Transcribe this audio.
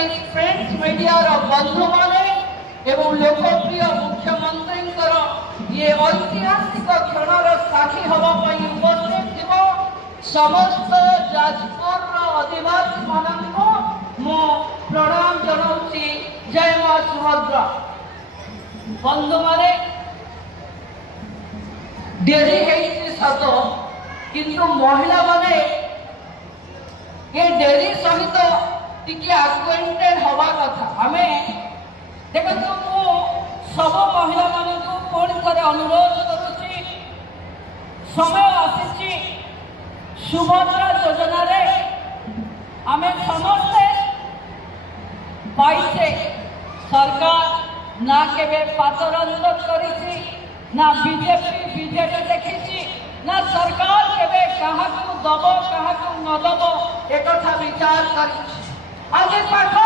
Electronic print media बंधु माने एवं लोकप्रिय मुख्यमंत्री ये ऐतिहासिक क्षणर साक्षी हवाई उपस्थित थी समस्त जाजपुर अधिवासी मान मु प्रणाम जनाऊँगी। जय मां सुभद्रा। बंधु माने डेरी है सत किंतु महिला माने ये डेरी सहित टिके आक्वेंटेड हवा कथा। आमे देखो मु सब महिला मान को पुणी थे अनुरोध करुच्ची समय आसी सुभद्रा योजना रे आमे समस्ते पाइसे सरकार ना केबे पातरंत करिछि ना बीजेपी देखी ना सरकार केबे कहा दब क्या न दब एक विचार कर आज पाख